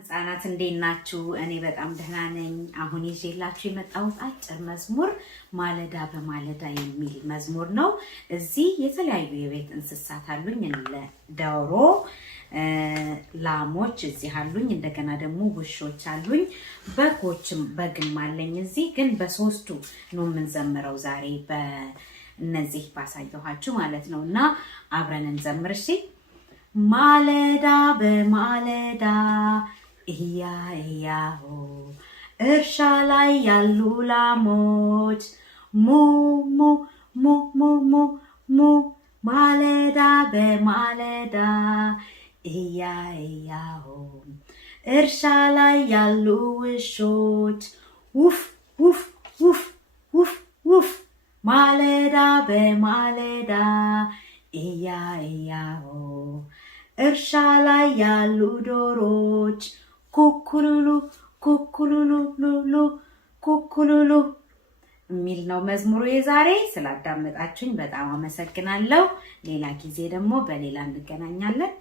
ህፃናት እንዴት ናችሁ? እኔ በጣም ደህና ነኝ። አሁን ይዤላችሁ የመጣሁት አጭር መዝሙር ማለዳ በማለዳ የሚል መዝሙር ነው። እዚህ የተለያዩ የቤት እንስሳት አሉኝ። ዶሮ፣ ላሞች እዚህ አሉኝ። እንደገና ደግሞ ውሾች አሉኝ። በግም አለኝ። እዚህ ግን በሶስቱ ነው የምንዘምረው ዛሬ በእነዚህ ባሳየኋችሁ ማለት ነው። እና አብረን እንዘምር እሺ። ማለዳ በማለዳ እያ እያሆ እርሻ ላይ ያሉ ላሞች ሙ ሙ ሙ ሙ ሙ ሙ ማለዳ በማለዳ እያ እያሆ እርሻ ላይ ያሉ ውሾች ውፍ ውፍ ውፍ ውፍ ውፍ ማለዳ በማለዳ እያ እያሆ እርሻ ላይ ያሉ ዶሮች ኩኩሉሉ ኩኩሉሉ ሉሉ ኩኩሉሉ የሚል ነው መዝሙሩ የዛሬ። ስላዳመጣችሁኝ በጣም አመሰግናለሁ። ሌላ ጊዜ ደግሞ በሌላ እንገናኛለን።